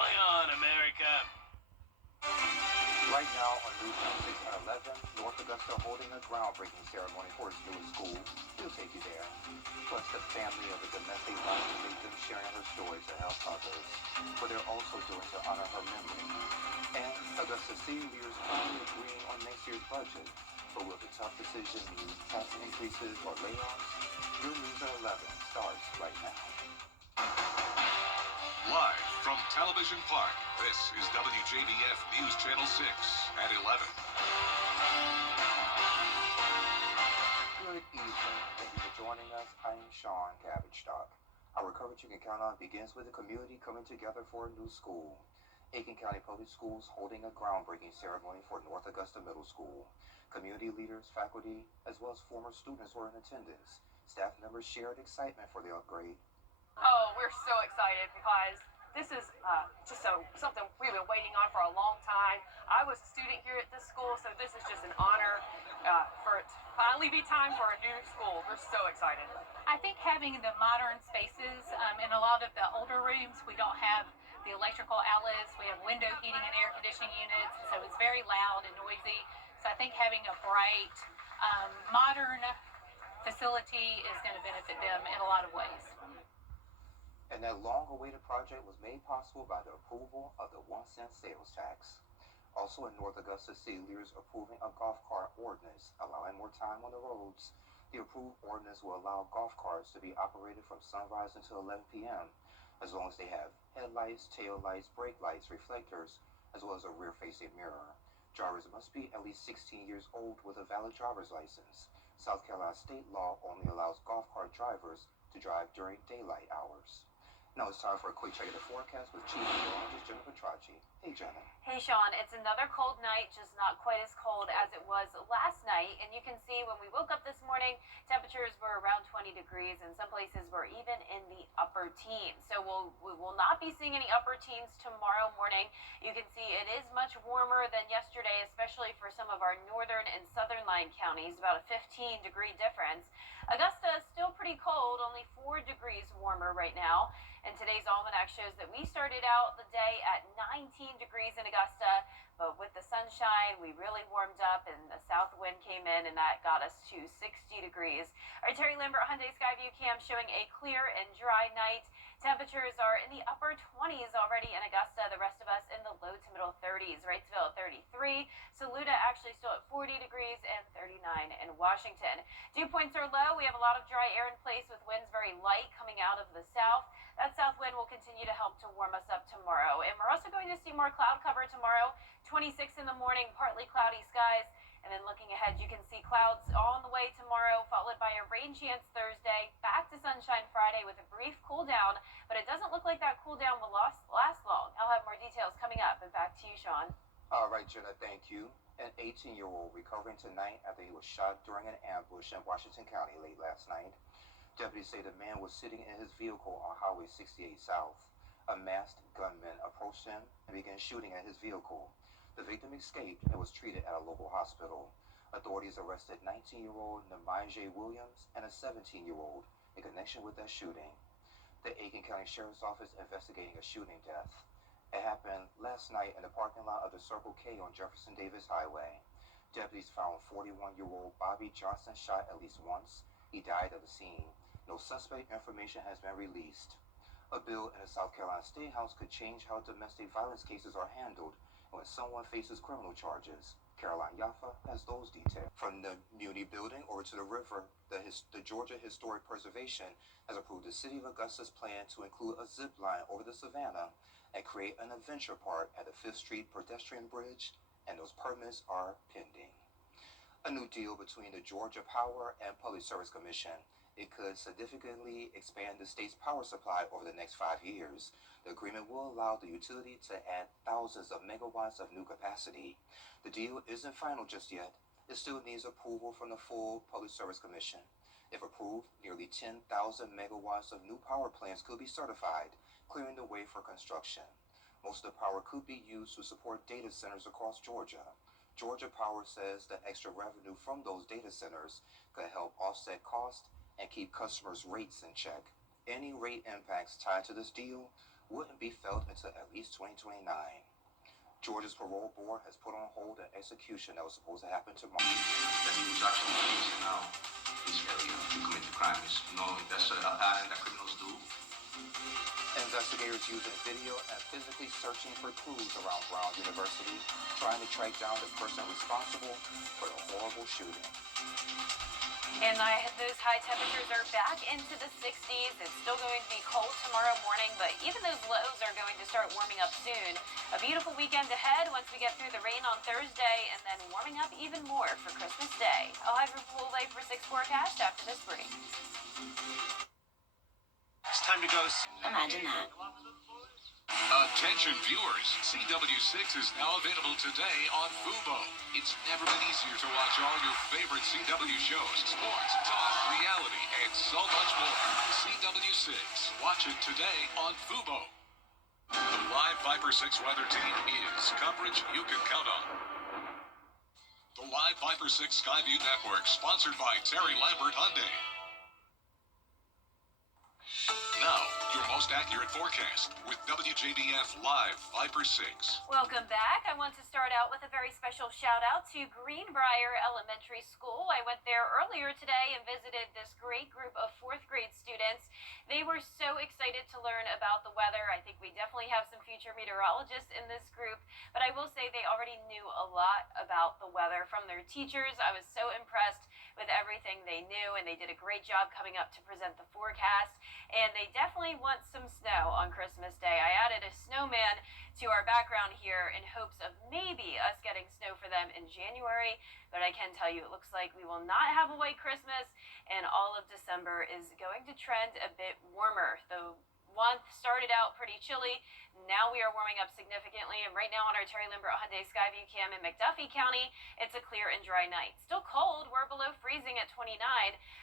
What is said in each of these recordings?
Play on, America. Right now on News Channel 6 at 11, North Augusta holding a groundbreaking ceremony for its newest school. We'll take you there. Plus, the family of a domestic violence victim sharing her story to help others. But they're also doing to honor her memory. And Augusta city leaders finally agreeing on next year's budget. But will the tough decision mean tax increases or layoffs? Your News at 11 starts right now. Live from Television Park, this is WJBF News Channel 6 at 11. Good evening. Thank you for joining us. I'm Sean Cabbage-Stock. Our coverage you can count on begins with the community coming together for a new school. Aiken County Public Schools holding a groundbreaking ceremony for North Augusta Middle School. Community leaders, faculty, as well as former students were in attendance. Staff members shared excitement for the upgrade. Oh, we're so excited because this is just something we've been waiting on for a long time. I was a student here at this school, so this is just an honor for it to finally be time for a new school. We're so excited. I think having the modern spaces in a lot of the older rooms, we don't have the electrical outlets. We have window heating and air conditioning units, so it's very loud and noisy. So I think having a bright, modern facility is going to benefit them in a lot of ways. And that long-awaited project was made possible by the approval of the 1-cent sales tax. Also in North Augusta, city leaders approving a golf cart ordinance, allowing more time on the roads. The approved ordinance will allow golf carts to be operated from sunrise until 11 p.m., as long as they have headlights, tail lights, brake lights, reflectors, as well as a rear-facing mirror. Drivers must be at least 16 years old with a valid driver's license. South Carolina state law only allows golf cart drivers to drive during daylight hours. Now it's time for a quick check of the forecast with Chief Meteorologist Jenna Petracci. Hey, Jenna. Hey, Sean. It's another cold night, just not quite as cold as it was last night. And you can see when we woke up this morning, temperatures were around 20 degrees, and some places were even in the upper teens. So we will not be seeing any upper teens tomorrow morning. You can see it is much warmer than yesterday, especially for some of our northern and southern line counties, about a 15-degree difference. Augusta is still pretty cold, only 4 degrees warmer right now. And today's almanac shows that we started out the day at 19 degrees in Augusta, but with the sunshine, we really warmed up and the south wind came in and that got us to 60 degrees. Our Terry Lambert Hyundai Skyview cam showing a clear and dry night. Temperatures are in the upper 20s already in Augusta, the rest of us in the low to middle 30s. Wrightsville at 33, Saluda actually still at 40 degrees and 39 in Washington. Dew points are low. We have a lot of dry air in place with winds very light coming out of the south. That south wind will continue to help to warm us up tomorrow. And we're also going to see more cloud cover tomorrow. 26 in the morning, partly cloudy skies. And then looking ahead, you can see clouds on the way tomorrow, followed by a rain chance Thursday, back to sunshine Friday with a brief cool down. But it doesn't look like that cool down will last long. I'll have more details coming up. And back to you, Sean. All right, Jenna, thank you. An 18-year-old recovering tonight after he was shot during an ambush in Washington County late last night. Deputies say the man was sitting in his vehicle on Highway 68 South. A masked gunman approached him and began shooting at his vehicle. The victim escaped and was treated at a local hospital. Authorities arrested 19-year-old Namije Williams and a 17-year-old in connection with that shooting. The Aiken County Sheriff's Office investigating a shooting death. It happened last night in the parking lot of the Circle K on Jefferson Davis Highway. Deputies found 41-year-old Bobby Johnson shot at least once. He died at the scene. No suspect information has been released. A bill in the South Carolina State House could change how domestic violence cases are handled when someone faces criminal charges. Caroline Yaffa has those details. From the Muni building over to the river, the Georgia Historic Preservation has approved the City of Augusta's plan to include a zip line over the Savannah and create an adventure park at the 5th Street pedestrian bridge, and those permits are pending. A new deal between the Georgia Power and Public Service Commission. It could significantly expand the state's power supply over the next 5 years. The agreement will allow the utility to add thousands of megawatts of new capacity. The deal isn't final just yet. It still needs approval from the full Public Service Commission. If approved, nearly 10,000 megawatts of new power plants could be certified, clearing the way for construction. Most of the power could be used to support data centers across Georgia. Georgia Power says the extra revenue from those data centers could help offset costs and keep customers' rates in check. Any rate impacts tied to this deal wouldn't be felt until at least 2029. Georgia's parole board has put on hold an execution that was supposed to happen tomorrow. That he was actually facing now this area to commit the crimes. You know, that's a pattern that criminals do. Investigators using video and physically searching for clues around Brown University, trying to track down the person responsible for the horrible shooting. And those high temperatures are back into the 60s. It's still going to be cold tomorrow morning, but even those lows are going to start warming up soon. A beautiful weekend ahead once we get through the rain on Thursday, and then warming up even more for Christmas Day. I'll have your full Life for 6 forecast after this break. It's time to go. Imagine that. Attention viewers, CW6 is now available today on Fubo. It's never been easier to watch all your favorite CW shows, sports, talk, reality, and so much more. CW6. Watch it today on Fubo. The live Viper 6 weather team is coverage you can count on. The live Viper 6 Skyview Network, sponsored by Terry Lambert Hyundai. Now, your most accurate forecast with WJBF Live Viper 6. Welcome back. I want to start out with a very special shout out to Greenbrier Elementary School. I went there earlier today and visited this great group of 4th grade students. They were so excited to learn about the weather. I think we definitely have some future meteorologists in this group, but I will say they already knew a lot about the weather from their teachers. I was so impressed with everything they knew, and they did a great job coming up to present the forecast. And they definitely want some snow on Christmas Day. I added a snowman to our background here in hopes of maybe us getting snow for them in January, but I can tell you it looks like we will not have a white Christmas, and all of December is going to trend a bit warmer. The month started out pretty chilly. Now we are warming up significantly, and right now on our Terry Lambert Hyundai Skyview cam in McDuffie County, it's a clear and dry night. Still cold. We're below freezing at 29,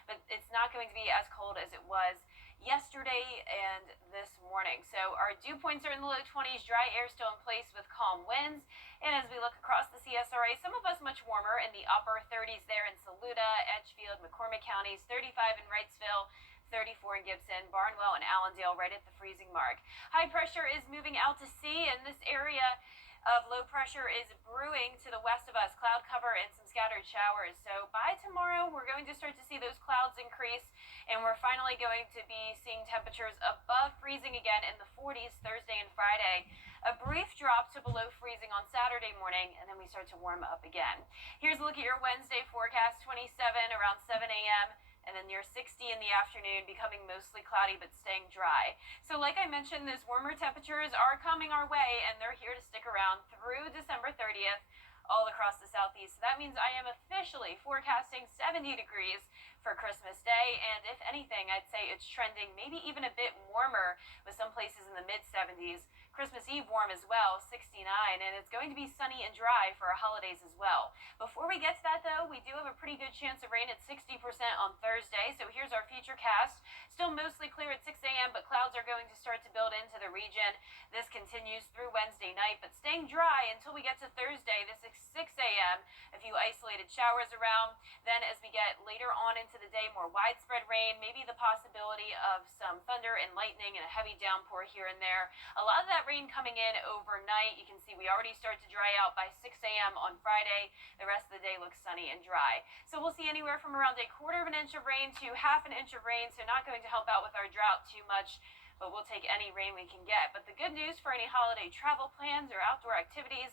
but it's not going to be as cold as it was yesterday and this morning. So our dew points are in the low 20s, dry air still in place with calm winds. And as we look across the CSRA, some of us much warmer in the upper 30s there in Saluda, Edgefield, McCormick counties, 35 in Wrightsville, 34 in Gibson, Barnwell, and Allendale right at the freezing mark. High pressure is moving out to sea, and this area of low pressure is brewing to the west of us. Cloud cover and some scattered showers. So by tomorrow, we're going to start to see those clouds increase, and we're finally going to be seeing temperatures above freezing again in the 40s Thursday and Friday. A brief drop to below freezing on Saturday morning, and then we start to warm up again. Here's a look at your Wednesday forecast, 27 around 7 a.m., and then near 60 in the afternoon, becoming mostly cloudy but staying dry. So like I mentioned, those warmer temperatures are coming our way, and they're here to stick around through December 30th all across the southeast. So that means I am officially forecasting 70 degrees for Christmas Day, and if anything, I'd say it's trending maybe even a bit warmer with some places in the mid-70s. Christmas Eve warm as well, 69, and it's going to be sunny and dry for our holidays as well. Before we get to that, though, we do have a pretty good chance of rain at 60% on Thursday, so here's our future cast. Still mostly clear at 6 a.m., but clouds are going to start to build into the region. This continues through Wednesday night, but staying dry until we get to Thursday. This is 6 a.m., a few isolated showers around. Then as we get later on into the day, more widespread rain, maybe the possibility of some thunder and lightning and a heavy downpour here and there. A lot of that rain coming in overnight. You can see we already start to dry out by 6 a.m. on Friday. The rest of the day looks sunny and dry. So we'll see anywhere from around a quarter of an inch of rain to half an inch of rain, so not going to help out with our drought too much, but we'll take any rain we can get. But the good news for any holiday travel plans or outdoor activities,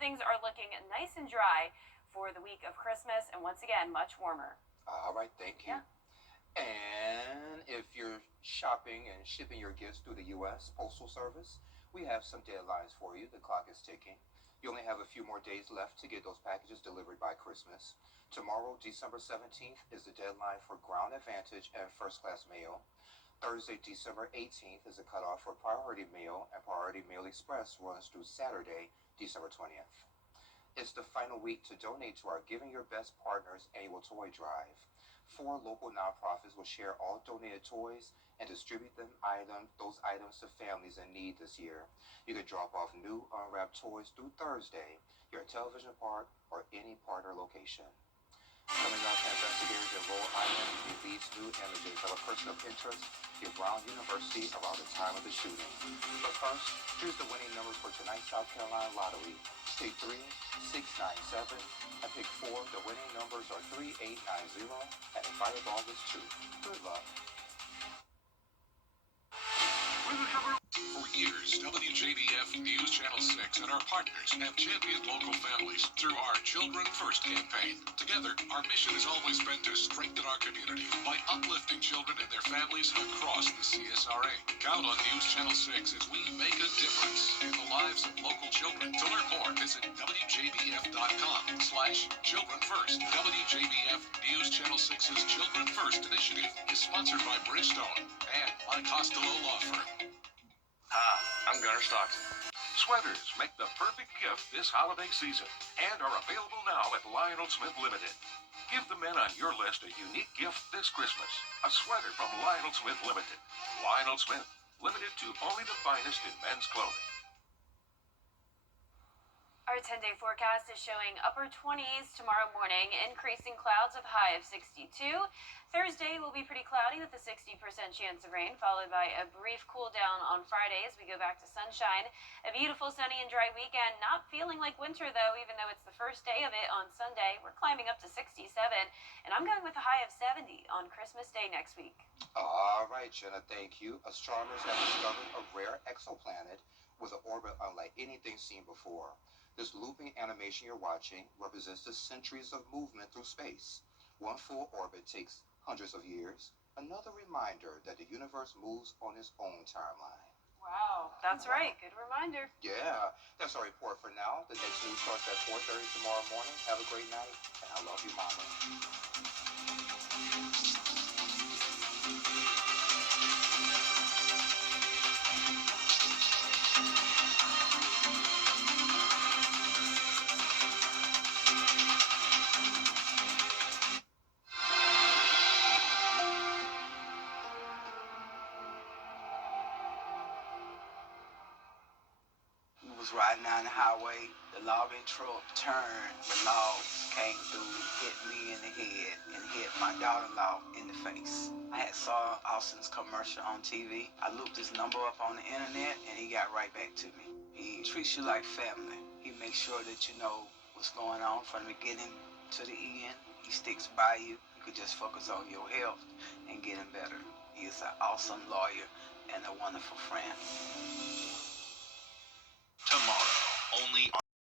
things are looking nice and dry for the week of Christmas, and once again, much warmer. All right, thank you. Yeah. And if you're shopping and shipping your gifts through the U.S. Postal Service, we have some deadlines for you. The clock is ticking. You only have a few more days left to get those packages delivered by Christmas. Tomorrow, December 17th, is the deadline for Ground Advantage and First Class Mail. Thursday, December 18th, is the cutoff for Priority Mail, and Priority Mail Express runs through Saturday, December 20th. It's the final week to donate to our Giving Your Best Partners annual toy drive. 4 local nonprofits will share all donated toys and distribute those items to families in need this year. You can drop off new unwrapped toys through Thursday, your television park, or any partner location. Coming up, investigators in Rhode Island released new images of a person of interest near Brown University around the time of the shooting. But first, here's the winning numbers for tonight's South Carolina lottery. Pick 3, 697, and pick 4. The winning numbers are 3890, and the fireball is 2. Good luck. For years, WJBF News Channel 6 and our partners have championed local families through our Children First campaign. Together, our mission has always been to strengthen our community by uplifting children and their families across the CSRA. Count on News Channel 6 as we make a difference in the lives of local children. To learn more, visit WJBF.com/Children First. WJBF News Channel 6's Children First initiative is sponsored by Bridgestone and Mike Costello Law Firm. Hi, I'm Gunnar Stockton. Sweaters make the perfect gift this holiday season and are available now at Lionel Smith Limited. Give the men on your list a unique gift this Christmas. A sweater from Lionel Smith Limited. Lionel Smith, limited to only the finest in men's clothing. Our 10-day forecast is showing upper 20s tomorrow morning, increasing clouds of high of 62. Thursday will be pretty cloudy with a 60% chance of rain, followed by a brief cool down on Friday as we go back to sunshine. A beautiful sunny and dry weekend, not feeling like winter though, even though it's the first day of it on Sunday. We're climbing up to 67, and I'm going with a high of 70 on Christmas Day next week. All right, Jenna, thank you. Astronomers have discovered a rare exoplanet with an orbit unlike anything seen before. This looping animation you're watching represents the centuries of movement through space. One full orbit takes hundreds of years. Another reminder that the universe moves on its own timeline. Wow, that's right. Good reminder. Yeah, that's our report for now. The next news starts at 4:30 tomorrow morning. Have a great night, and I love you, Mama. We was riding down the highway, the logging truck turned, the logs came through, hit me in the head, and hit my daughter-in-law in the face. I had saw Austin's commercial on TV. I looked his number up on the internet, and he got right back to me. He treats you like family. He makes sure that you know what's going on from the beginning to the end. He sticks by you. You could just focus on your health and getting better. He is an awesome lawyer and a wonderful friend. Tomorrow, only